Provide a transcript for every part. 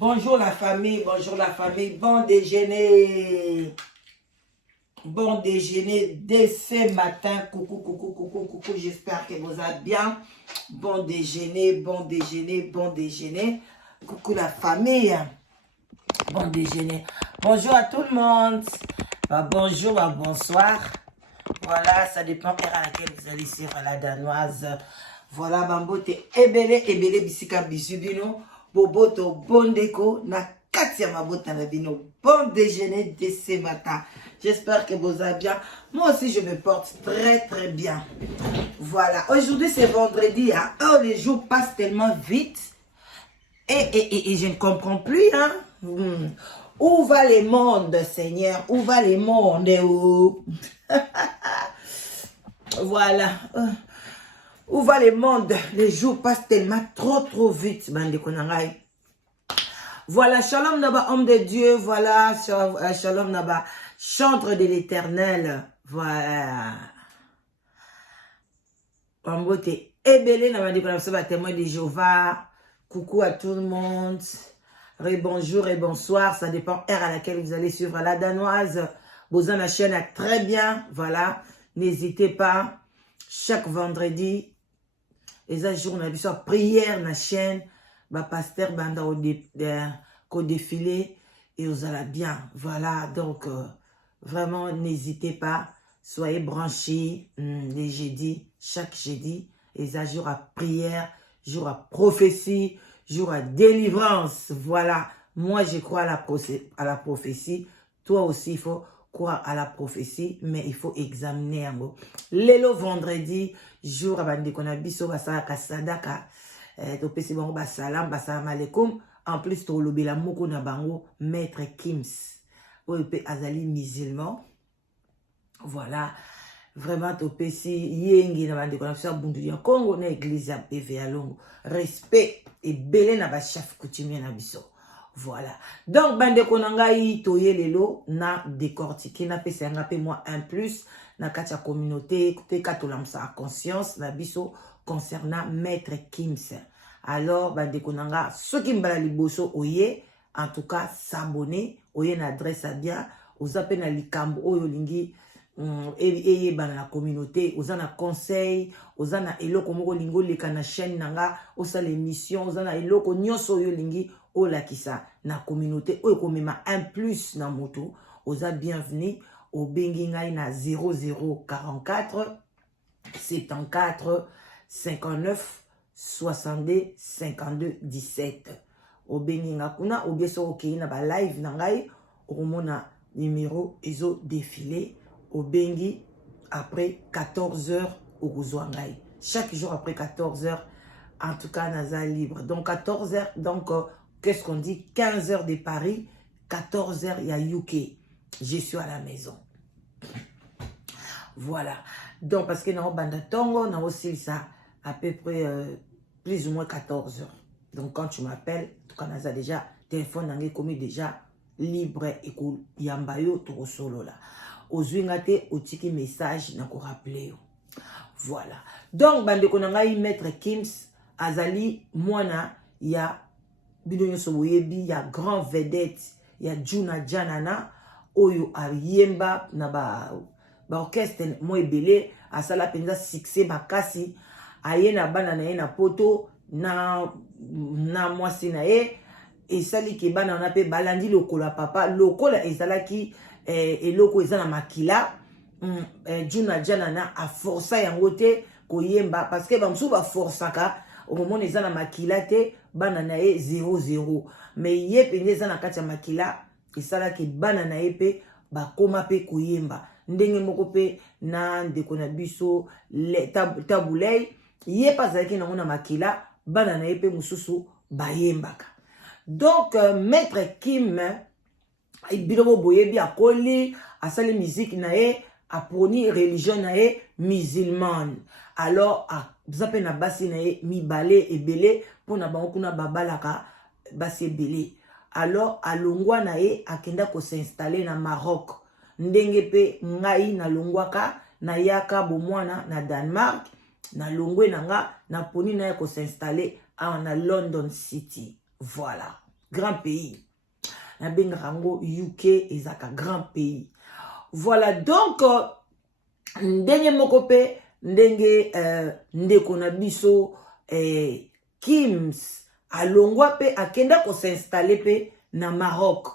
Bonjour la famille, bon déjeuner. Bon déjeuner dès ce matin. Coucou, j'espère que vous allez bien. Bon déjeuner. Coucou la famille. Bon déjeuner. Bonjour à tout le monde. Bonjour, bonsoir. Voilà, ça dépend à laquelle vous allez suivre la danoise. Voilà, Bambote, ebele, bisika, bisubino, boboto, bon déco, na katia mabota na bino. Bon déjeuner de ce matin. J'espère que vous allez bien. Moi aussi, je me porte très bien. Voilà, aujourd'hui c'est vendredi, hein. Oh, les jours passent tellement vite. Et je ne comprends plus, hein. Où va le monde, Seigneur? Où va le monde? Voilà. Où va le monde? Les jours passent tellement trop vite, bande konangai. Voilà, shalom naba, homme de Dieu. Voilà, shalom naba, chantre de l'Éternel. Voilà. Bambote, ebele na bande konangai, témoin de Jéhovah. Coucou à tout le monde. Bonjour et bonsoir. Ça dépend heure à laquelle vous allez suivre la danoise. Vous en la chaîne très bien. Voilà. N'hésitez pas. Chaque vendredi, les jours, on a vu ça, prière na chaîne. Bah, pasteur banda au défilé et vous allez bien. Voilà. Donc, vraiment, n'hésitez pas. Soyez branchés les jeudis, chaque jeudi. Les jours à prière, jour à prophétie, jour à délivrance. Voilà. Moi, je crois à la prophétie. Toi aussi, il faut croire à la prophétie, mais il faut examiner un mot. Lélo vendredi, jour à bande qu'on a biso basala kasadaka. Topesi bango basalam alaikum. En plus, to lobi la moko na bango maître Kims. Ope azali musulman. Voilà. Vraiment, topesi yengi na bande qu'on a biso bundu ya Congo na église ya PV Longo. Respect et belé na ba chef coutumier na biso. Voilà. Donc, bande konangai toye lelo na décortiquer na pese ngape moi un plus na katia communauté te katolamsa a conscience na biso concernant maître Kims. Alors, bande konanga ceux qui mbala liboso oye en tout cas s'abonner oye na adresse à bien ozape na likambo oyo lingi eye bana la communauté ozana conseil ozana eloko moko lingo leka na chaîne nanga osala émission ozana eloko nyonso oyo lingi olakisa na communauté oyo komema un plus na moto oza bienvenue au bengi ngai na 0044 74 59 62 52 17 au bengi nga kuna ou bien so okei na ba live na ngai okomona numéro ezo défilé au bengi après 14h au Gouzouangaï. Chaque jour après 14h, en tout cas, Naza libre. Donc 14h, donc qu'est-ce qu'on dit? 15h de Paris, 14h, il y a UK. Je suis à la maison. Voilà. Donc, parce que dans Banda Tongo, on a aussi ça à peu près plus ou moins 14h. Donc, quand tu m'appelles, en tout cas, Naza déjà, téléphone n'a commis déjà libre et cool. Yambayo, tout solo là. Ozwingate otiki message na ko rappeler. Voilà. Donc bande konanga maître Kims azali mwana ya bidonyo soboyebi ya grand vedette ya Juna Janana oyo ayemba na ba orchestre mo ebele asala penza succès makasi aye na bana na ye na poto na mwasi na ye esali ke bana na pe balandi lokola papa lokola ezalaki eloko eza na makila Juna Janana a força yango te koyemba parce que bamsu ba forçaka au moment eza na makila te bana na ye 0-0 mais ye pende eza na kati ya makila esala ke bana na ye pe bakoma pe koyemba ndenge moko pe na ndeko na biso tabulei ye pa zalaki nango na makila bana na ye pe mususu bayembaka. Donc maître Kim bilobo boyebi akoli asali musique na ye aponi religion na ye musulmane. Alors zape na basi na ye mibale ebele pona bango kuna babalaka basi ebele. Alors alongwa na ye akenda ko s'installer na Maroc. Ndenge pe ngai na longwaka na yaka bomwana na Danemark na longwe na nga na poni na ye ko s'installer na London City. Voilà. grand pays. Na benga rango UK ezaka grand pays. Voilà, donc ndenge moko pe ndenge ndeko na biso Kims alongwa pe akenda ko s'installer pe na Maroc.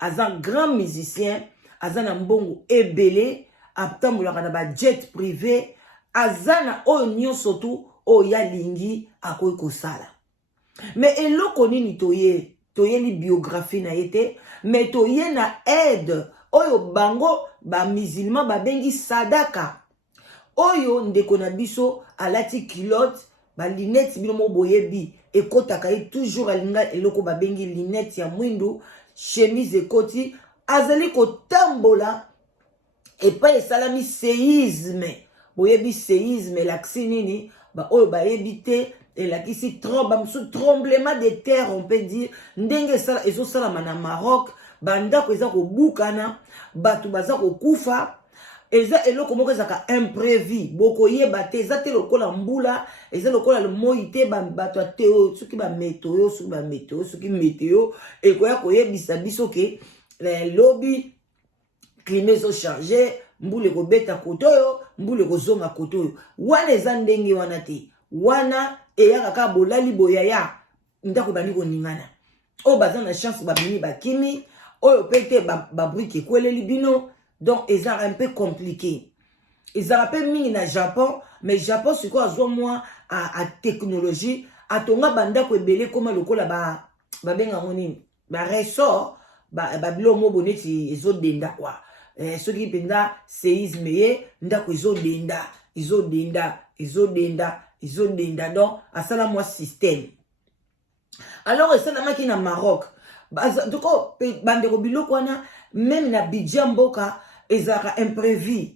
Azan grand musicien, azana mbongo ebele, atambolaka na ba jet privé, azana oyo nyonso tu oyo ya lingi akoki kosala. Mais eloko nini toye ni biographie na yete, mais toye na aide oyo bango ba musulman ba bengi sadaka. Oyo ndeko na biso alati culotte ba linette bino mo boyebi ekotaka ye toujours alinga eloko ba bengi linette ya mwindu, chemise ekoti, azali kotambola epa esalami séisme. Boyebi séisme laksi nini ba oyo ba yebite elakisi tremblement de terre, on peut dire ndenge sala ezo salama na Maroc, bandako eza ko bukana, batu baza ko kufa, eza eloko moko ezaka imprévu, boko yeba te, eza te lokola mbula, eza lokola le moite bato ateo, soki ba météo, soki météo ekoya koyebisa biso ke lobi climat ezo changer, mbule ko beta kotoyo, mbule ko zonga kotoyo. Wana eza ndenge wana te. Wana eyaka ka bolali boyaya ndako bani ko ningana. O baza na chance babini bakimi, oyo pete ba brique kweleli bino, donc eza un peu compliqué. Eza rappelle mingi na Japon, mais Japon c'est quoi zo moi à technologie, atonga bandako ebele koma lokola ba benga ngoni, ba ressort, ba bilo mo boneti ezo denda kwa. Ce qui penda séisme ye ndako ezo denda donc asala moi système. Alors ça na maki na Maroc doko bandeko biloko wana même na budget mboka ezaka imprévu,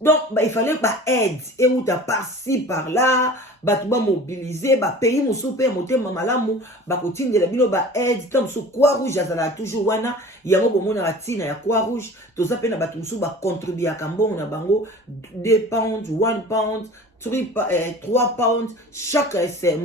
donc il fallait pas aide et ou ta par-ci par-là batu ba mobiliser ba pays musupe motema malamu ba kotindela bino ba aide tam su Croix-Rouge azala toujours wana yango bomona batina ya Croix-Rouge toza pe na batu musu ba contribuer akambongo na bango 2 pounds 1 pound 3 pounds chaque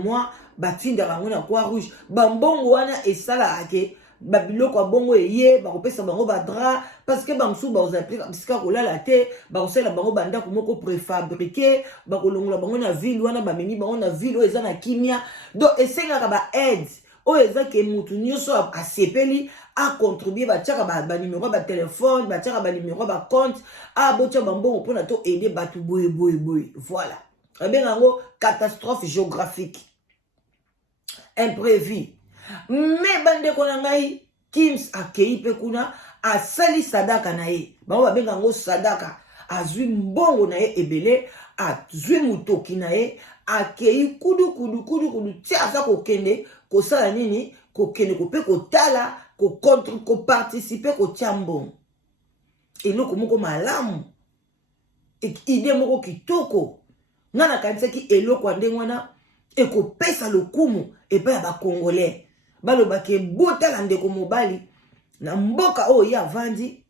mois batinda bango na Croix-Rouge bambongo wana esala ake babiloko ya bongo eye bakopesa bango badra parce que bamsu baozaplika bisika kolala te bakosala bango bandako moko préfabriqué bakolongola bango na ville wana bameni bango na ville oyo eza na kimia, donc esengaka ba aide oyo eza ke mutu nyonso asepeli acontribue batiaka banimero ba telefone batiaka banimero ba compte abotia bambongo mpona to aide batu boye. Voilà, ebenga yango catastrophe géographique imprévu. Mais bandeko na ngai Kims akei pe kuna asali sadaka na ye, bango babenga ngo sadaka, azwi mbongo na ye ebele, azwi mutoki na ye, akei kudu tia aza kokende kosala nini, kokende kope kotala ko participer kotia mbongo. Eloko moko malamu, ide moko kitoko, ngana kanisaki eloko ndenge wana ekopesa lokumu epa ya ba Congolais. Balobake botala ndeko mobali na mboka oyo ya vandi,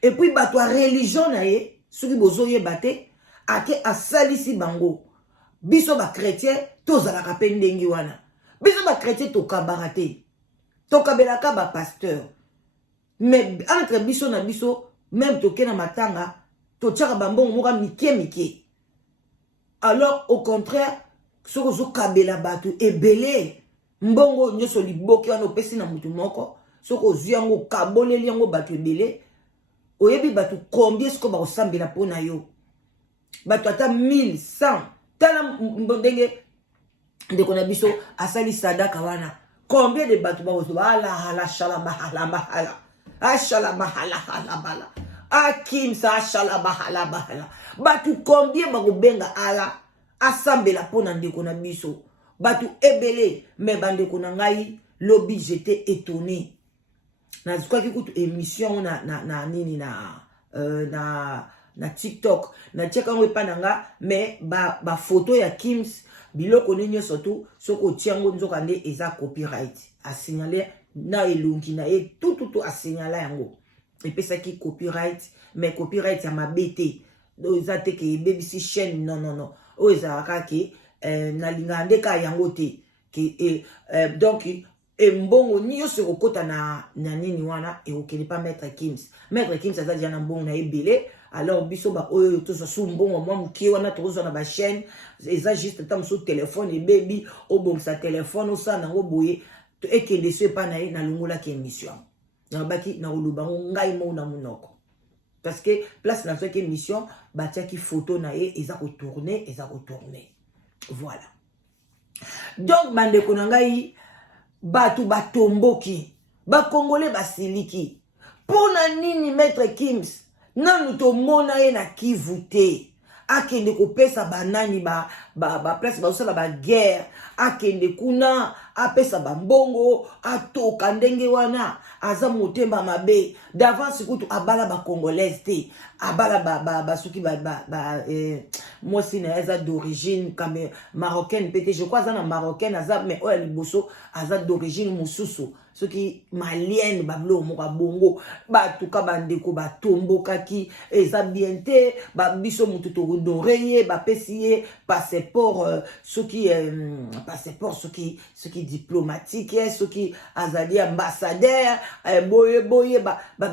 et puis bato a religion na ye soki bozo yeba te ake asalisi bango. Biso ba chrétien tozalaka pe ndenge wana, biso ba chrétien tokabaka te, tokabelaka ba pasteur, mais entre biso na biso même toke na matanga totiaka bambongo moka mike. Alors au contraire soko zo kabela bato ebele mbongo nyoso liboki wana opesi na mutu moko, soko zwi yango kaboleli yango bato ebele, oyebi bato combien siko bakosambela mpona yo, bato ata 1100 tala ndenge ndeko na biso asali sadaka wana, combien de bato bakozoba ala shala mahala akimsa ashala mahala bato combien bakobenga ala asambela mpona ndeko na biso, batu ebele. Mais bandeko na ngai lobi j'étais étonné na zikaki kutu émission na nini na TikTok na tiaka ngo epa nanga, mais ba photo ya Kims biloko nini surtout soko tiango nzoka nde eza copyright a signaler na elongi na e tout a signaler yango epesaki copyright, mais copyright ya mabete do eza te ke BBC chaîne non o eza kaka na linga ndeka yango te ki donc et mbongo nyonso okota na nini wana et okeli pas maître Kims aza déjà na mbongo na ebele. Alors biso ba oyo to so mbongo mwa mukie wana to zo na ba chaîne eza juste tam so téléphone et baby obom sa téléphone osa na ngo boye to ekende so pa na na lungola ki émission na baki na oluba ngai mo na munoko parce que place na so ki émission batia ki photo na ye eza ko tourner voilà. Donc bande ko na ngai batu batomboki ba congolais basiliki pona nini maître Kims nanu to mona ye na Kivu te akende kopesa banani ba place ba osala ba guerre akende kuna apesa bambongo atoka ndenge wana aza motemba mabe d'avance kutu abala ba congolaise te abala ba suki moi si na eza d'origine comme marocaine peut-être je crois na marocaine aza mais oya liboso aza d'origine mususu soki malienne bablo moka bongo batuka bandeko batombokaki eza bien te biso mutu to honoreye bapesi ye passeport passeport soki diplomatique soki azali ambassadeur boye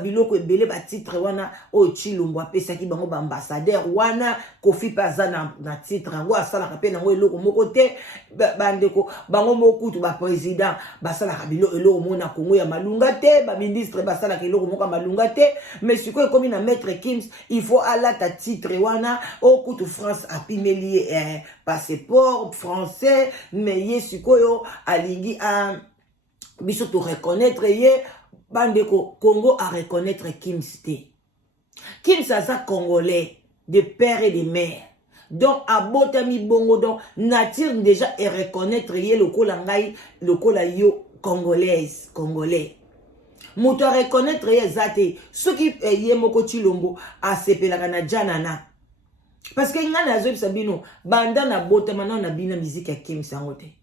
biloko ebele ba titre wana o Chilombo apesaki bango ba ambassadeur wana Kofi paza na titre ngo asala ka pe na ngo eloko moko te bandeko bango mokutu ba président basala ka eloko na Congo ya malunga te ba ministre basala ka eloko moko malunga te mais siko comme na maître Kims il faut ala ta titre wana o kutu France apimeli passeport français mais ye sikoyo alingi a biso to reconnaître ye bandeko Congo à reconnaître Kims te Kims aza congolais de père et de mère donc abotami bongo donc nature déjà et reconnaître ye lokola ngai lokola yo congolais muto a reconnaître ye zate soki ye moko Chilombo asepelaka na janana parce que nga na zo sabino banda na botama na bina musique ya Kims yango te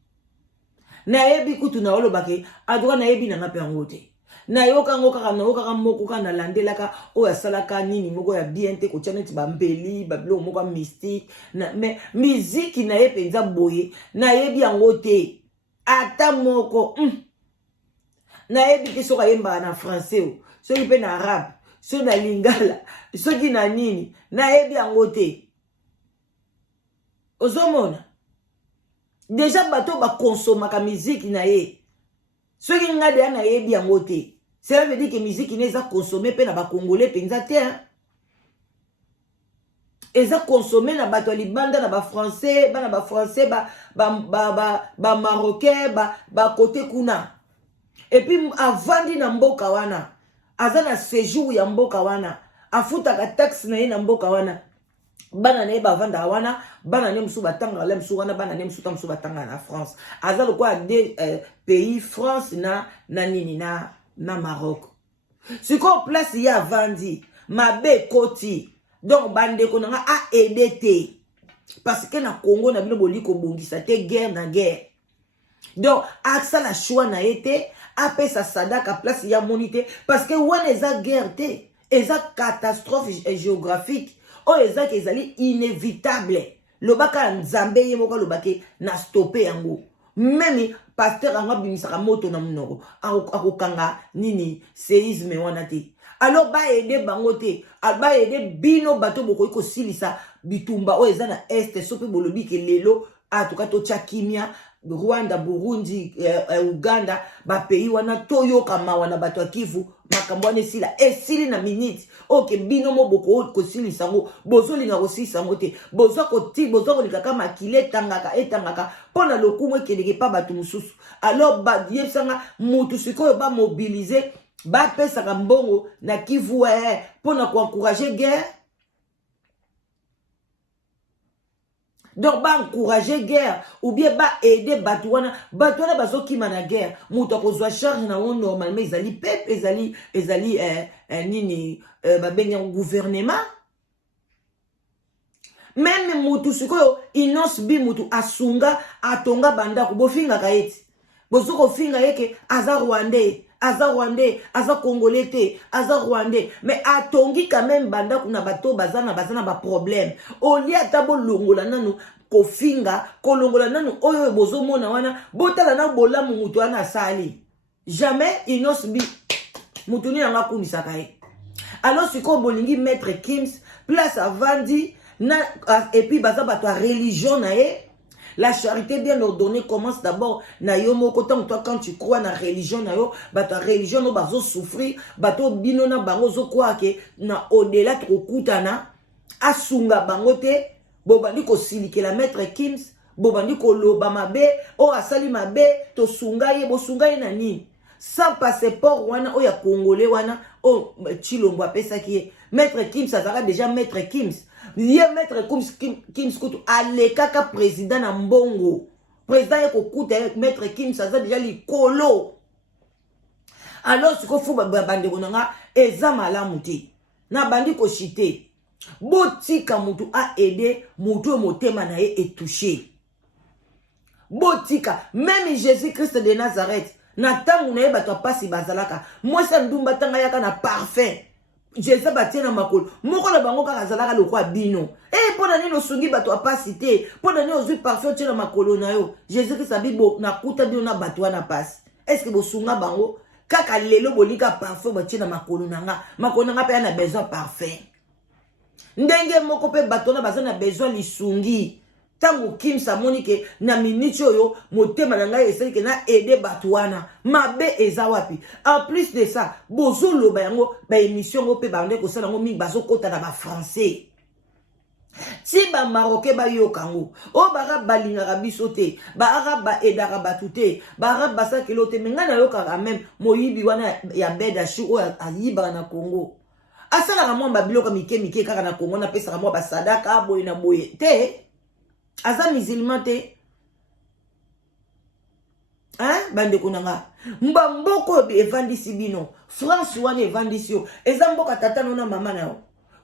na yebi kutu na olobake adwa na yebi na ngape yango te na yoka ngo kaka na yoka moko kana landelaka o ya salaka nini moko ya bien te ko chaneti ba mbeli ba blo moko mystique na mais musique na ye penza boye na yebi yango te ata moko na yebi te soka yemba na français o soki pe na arabe so na lingala soki na nini na yebi yango te ozomona déjà bato ba consomaka musique na ye soki ngade na yebi yango te cela veut dire que musique n'est pas consommée pe na ba congolais penza te eza consommé na bato libanda na ba français ba marocain ba côté kuna et puis avandi na mboka wana aza na séjour ya mboka wana afutaka taxe na ye na mboka wana bana ne bavanda wana bana ne musu batanga la musu wana bana ne musu tamsu batanga na France aza le quoi des pays France na nini na Maroc siko place ya vandi mabe koti donc bande ko nga a aider parce que na Congo na bino boliko bongisa te guerre na guerre donc aksa la choix na été apesa sadaka place ya monité parce que wana eza guerre te eza catastrophe géographique o eza ke ezali inévitable lobaka nzambe ye moko lobake na stopper yango même pasteur anga bimisaka moto na munoko akokanga nini séisme wana te alors ba aider bango te ba aider bino bato boko ko silisa bitumba o eza na est sope bolobi ke lelo atuka to chakimia Rwanda, Burundi, Uganda, ba pays wana toyoka mawana bato ya Kivu makambo wana sila esili na minute oke bino mo boko ko silisa ngo bozolinga ko silisa ngo te bozo ko likaka makile etangaka pona lokumu ekeleke pa bato mususu alors ba yebsanga mutu sikoyo ba mobiliser ba pesa ka mbongo na Kivu pona ko encourager guerre. Donc, ba encourager guerre ou bien ba aider batouana bazokima na guerre. Mouto kozwa charge na on normalement ezali peuple ezali nini ba benga gouvernement. Même moutou sikoyo inos bi moutou asunga atonga banda ko bofinga kaeti. Bozoko finga yeke aza Rwandais, aza Congolais te, aza Rwandais. Mais atongi quand même banda kuna bato bazana ba problème. Oli atabo longola nanu kofinga, kolongola nanu oyo bozo mona wana, botala na bolamu mutu ana sali. Jamais innocent bi. Mutuni nanga kundisaka ye. Alors si ko bolingi maître Kims place à Vandi et puis baza bato religion na ye. La charité bien ordonnée commence d'abord na yo moko tant toi quand tu crois na religion na yo bato religion no bazo souffrir bato bino na bango zo kwa ke na au-delà trop kutana asunga bango te bobandi ko silike la maître Kims bobandi ko loba mabe o asali mabe to sunga ye bo sunga ye nani sans passeport wana o ya congolais wana o Chilombo apesa ki maître Kims ça sera déjà maître Kims. Lié maître Kims Kutu alekaka président na mbongo président yeko kuta maître Kims ça déjà likolo alors siko fu bande konanga eza malamu te na bandi ko chité botika mutu a aider mutu motema na ye est touché botika même Jésus-Christ de Nazareth na tangu na ye bato pasi bazalaka moi ça ndumba tanga yaka na parfait Jésus batie na makolo moko na bango kaka zalaka lokwa bino pona nini osungi bato apasi te pona nini ozwi parfait tie na makolo na yo Jésus Christ abibo na kuta bino na bato wana pasi est-ce que bosunga bango kaka lelo bolika parfait batie na makolo nanga pe na besoin parfait ndenge moko pe bato na baza na besoin lisungi tango Kims amoni ke na minute oyo motema na ngai esali ke na aider bato wana mabe eza wapi en plus de ça bozo loba yango ba émission ngo pe bande ko sala ngo mingi bazo kota na ba français si ba marocain ba yokango o bara balinga biso te ba araba edara batute ba araba sa kilote menga na yoka même moyibi wana ya beda shu o ayiba na Congo asala ka mwamba biloko mike kaka na Congo na pesa ka mwa ba sadaka boye na boye te aza musulman te bande kunanga mbamboko evandisi bino France wana evandisi yo eza mboka tata na mama na yo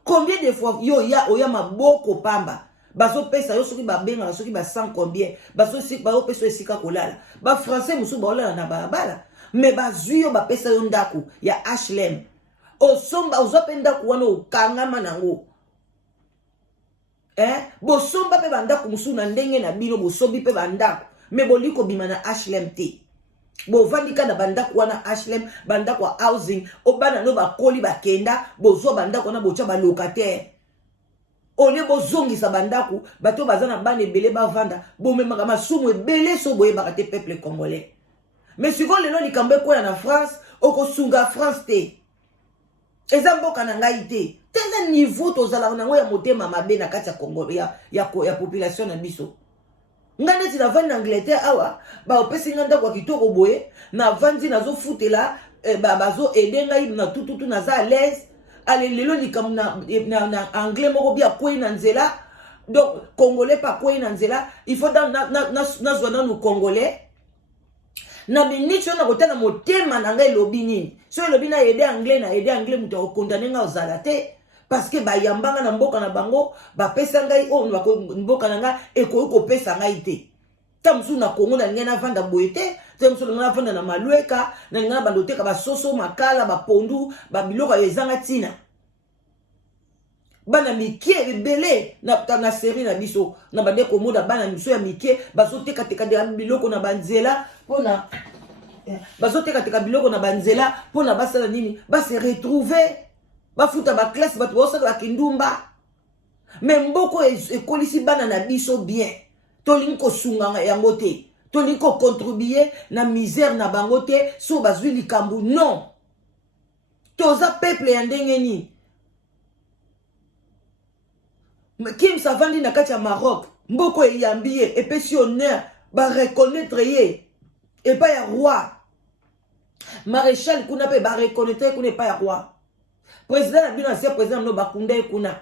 combien de fois yo ya oya maboko pamba bazo pesa yo soki babenga soki ba 100 combien bazo sik ba pesa esika kolala ba français musu ba olala na balabala mais bazwi yo ba pesa yo ndako ya HLM osomba ozopenda kuwana okangama nango bosomba pe bandako musu na ndenge na bino bosombi pe bandako me boliko bima na HLM te bovandika na bandako wana HLM bandako wa housing obana no bakoli bakenda bozwa bandako na bocha ba locataire ole bozongisa bandako bato bazana bana ebele bavanda bomemaka masumu ebele so boye bakate peuple congolais mais siko lelo likambo ekoya na France okosunga France te eza mboka na ngai te tele niveau tozala nango ya motema mabe na kati ya Congo ya population na biso ngane ti na vandi na Angleterre awa ba opesi nganda kwa kitoko boye na vandi nazo futela bazo aider ngai na tututu naza à l'aise ale lelo likam na anglais moko bia kwei na nzela donc congolais pas kwei na nzela il faut na zona no congolais na minute na kotana motema na ngai lobi nini so lobi na aider anglais muto okondane nga ozala te parce que ba yambanga na mboka na bango ba pesa ngai o mboka na nga eko pesa ngai te tamsu na Congo na ngena vanda boete tamsu na vanda na malweka na ngana bandoteka ba soso makala ba pondu ba biloko ezanga tina bana mikie ebele na série na biso na bande komoda bana miso ya mikie bazoteka teka de biloko na banzela pona bazoteka biloko na banzela pona basala nini ba se retrouver bafuta ba classe bato bosala kindumba mais mboko ekolisi bana na biso bien tolingi kosunga yango te tolingi ko contribuer na misère na bango te so bazwi likambu non toza peuple ya ndenge nini Kims avandi na kati ya Maroc mboko eyambi ye epesi honneur ba reconnaître ye et pas ya roi maréchal kuna pe ba reconnaître kuna pas ya roi président na bino asia président no bakunda kuna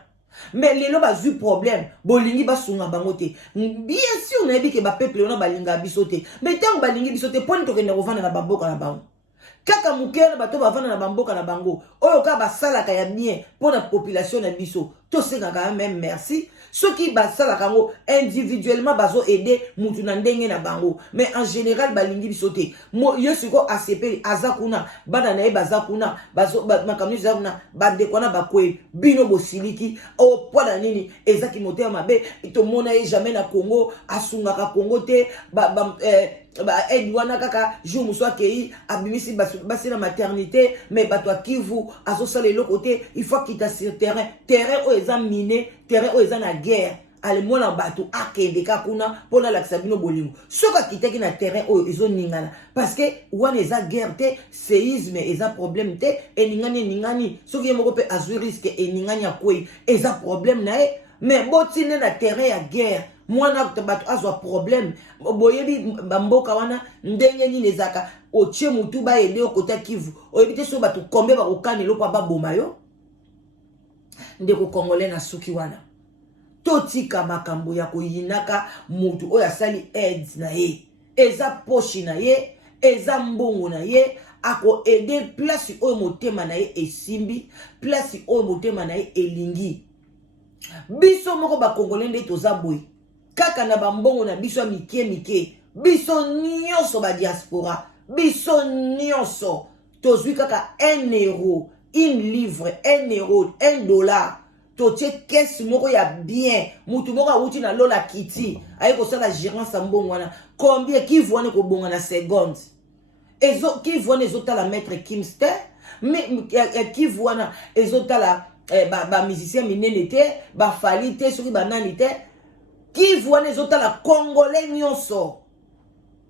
mais lelo bazui problème bolingi basunga bango te bien sûr na yebi ke ba peuple ona balinga biso te mais tant balingi biso te poni tokenda kovanda na bamboka na bango kaka mukena bato bavanda na bamboka na bango oyo ka basalaka ya bien pour la population na biso to senga quand même merci ceux qui basala kango individuellement bazo aider mutu na ndenge na bango mais en général balingi bisote mo yesiko ACP azakuna bana na bazakuna bazo makamni zakuna bande kona bakwe bino bosiliki o pola nini ezaki moteur mabe to mona jamais na Congo asunga ka Congo te Edouana kaka jour muswa kei abimisi basi na maternité mais bato Kivu aso sala le côté il faut quitter sur terrain o eza miné terrain o eza na guerre ale mona bato akende ka kuna pona la sabino bolingo soka kitaki na terrain o ezo ningana parce que wana eza guerre te séisme eza problème te ningani soki moko pe azu risque ningani akoi eza problème na e mais botine na terrain ya guerre mwana bato azwa problème boyebi bamboka wana ndenge nini ezaka otie mutu ba ede okota Kivu oyebi te so bato kombe ba okanelo pa baboma yo ndeko congolais na suki wana totika makambo ya koyinaka mutu oyo asali aide na ye eza poshi na ye eza mbongo na ye ako ede place oyo motema na ye esimbi place oyo motema na ye elingi biso moko ba congolais nde toza boy kaka na bambongo na biso mike biso nyonso ba diaspora biso nyonso tozwi kaka 1 euro 1 livre 1 euro 1 dollar totie kesi moko ya bien mutu moko awuti na lola kiti aye kosala gérance mbongo wana combien Kivu wana kobonga na seconde Kivu wana ezotala maître Kimster mais Kivu wana ezotala ba musicien minene te ba fali te soki banani te Kivu wana ezotala congolais nyonso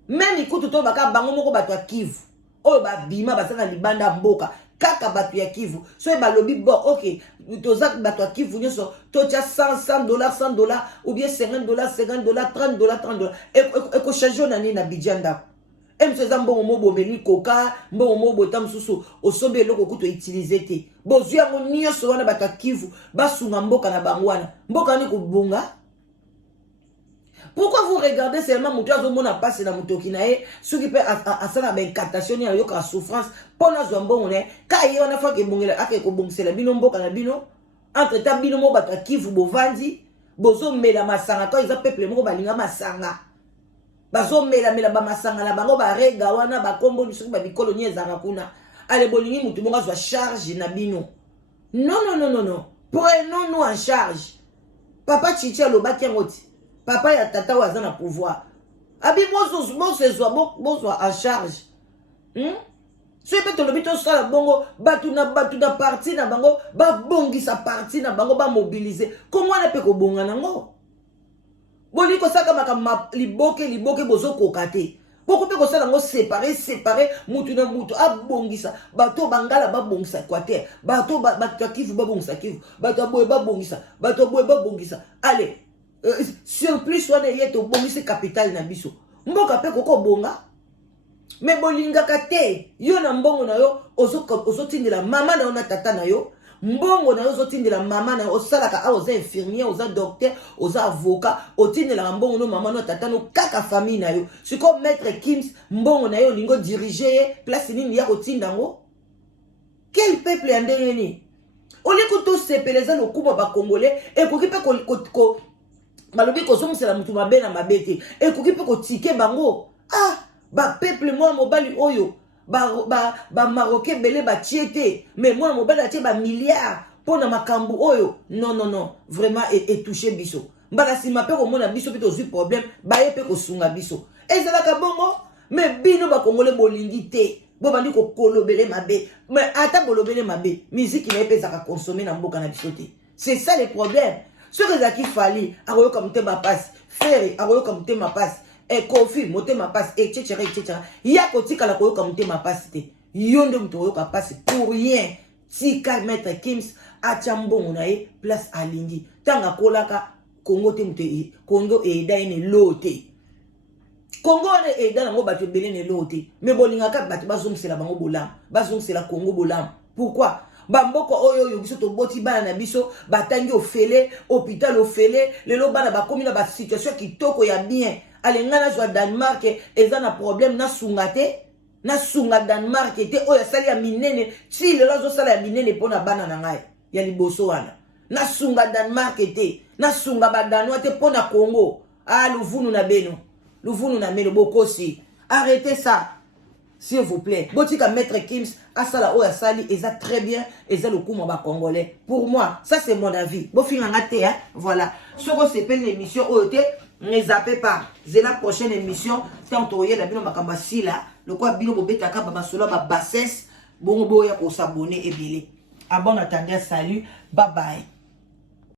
même ikutu to baka bango moko bato ya Kivu oyo babima basala libanda mboka kaka bato ya Kivu so balobi bon ok toza bato ya Kivu nyonso totia $100 $100 ou bien $50 $50 $30 eko changer na nini na budget ndako emseza mbongo mobo meni koka mbongo mobo tamsusu osobe eloko kuto utiliser te bozwi yango nyonso wana bato ya Kivu basunga mboka na bango wana mboka ni kobunga. Pourquoi vous regardez seulement mon Dieu na passe na mutoki na e ceux qui peut asala ba incantation ya yoka souffrance pona zombo ne ka ye wana fa ke bongela ake ko bongsela bino mboka na bino entre ta bino mo bato Kivu bovandi bozo mela masanga ko eza peuple moko balinga masanga bazo mela ba masanga na bango ba rega wana ba kombo ni soki ba bikolonie ezanga kuna ale bolingi mutu mo azwa charge na bino non prenons-nous en charge papa Chichi alobaki ngoti papa ya tata waza na pouvoir abi bonzo en charge so pe to lobito sala bongo batu na parti na bango ba bongi sa parti na bango ba mobiliser comment na pe ko bonga nango boli ko saka makama liboke bozo kokate poko pe ko sala ngo séparer mutu na mutu abongisa bato bangala ba bongisa Équateur bato Kivu ba bongisa Kivu bato boye ba bongisa allez surplus wana yeto bongisi capital na biso mboka pe koko bonga me bolingaka te yo na mbongo na yo ozotindela mama na yo na tata na yo mbongo na yo ozotindela mama na yo osalaka a oza infirmier oza docteur oza avocat otindela mbongo no mama no tata no kaka famille na yo siko maître Kims mbongo na yo lingo diriger place nini ya kotinda ngo quel peuple ya ndenge ni ole kuto sepeleza no kuma ba congolais e koki pe ko balobi kozongisa mutu mabe na mabete ekoki pe kotike bango ba peuple moi mobali oyo ba marocain belé ba tiete mais moi mobali atie ba milliards pona makambu oyo non vraiment et toucher biso mbala sima pe ko mona biso pe tozi problème ba ye pe ko sunga biso ezalaka bongo mais bino ba congolais bolingi te bo bandi ko kolobele mabe mais ata bolobele mabe musique na pe zaka consommer na mboka na biso te c'est ça le problème. Ce que Zaki Fali a reçu comme thème ma passe, Ferry a reçu comme thème ma passe, et Kofi, monter ma passe, etc. Yakotika la reçu comme thème ma passe, Yondo mto ka passe pour rien. Tika maître Kims a chambon nae place à Lingi. Tanga kolaka Congo te mte Congo e daine lote. Congo e dans ngo batu belene lote. Mais bolinga ka batu bazong c'est la bango bolam, bazong c'est la Congo bolam. Pourquoi? Bamboko oyo yo biso to boti bana na biso batangi ofele hôpital ofele lelo bana ba komi na ba situation kitoko ya bien alenga na zwa Danemark eza na problème na sunga Danemark te oyo sali ya minene ti lelo zo sala ya minene pona bana na ngai ya liboso wana na sunga Danemark ete na sunga ba Danois te pona Congo. Ah luvunu na beno. Luvunu na meno bokosi. Arrêtez ça. S'il vous plaît. Botika Maître Kims, Asala Oya Sali, et ça très bien, et ça le coup, mon congolais. Pour moi, ça c'est mon avis. Bon, hein, voilà. Ce qu'on s'appelle l'émission OET, ne zappez pas. C'est la prochaine émission. Tant on y a la bino makambasi là, le quoi bino bobetaka babasolo ba bassesse, bon boya pour s'abonner et bilé. À bon attendant, salut, bye bye.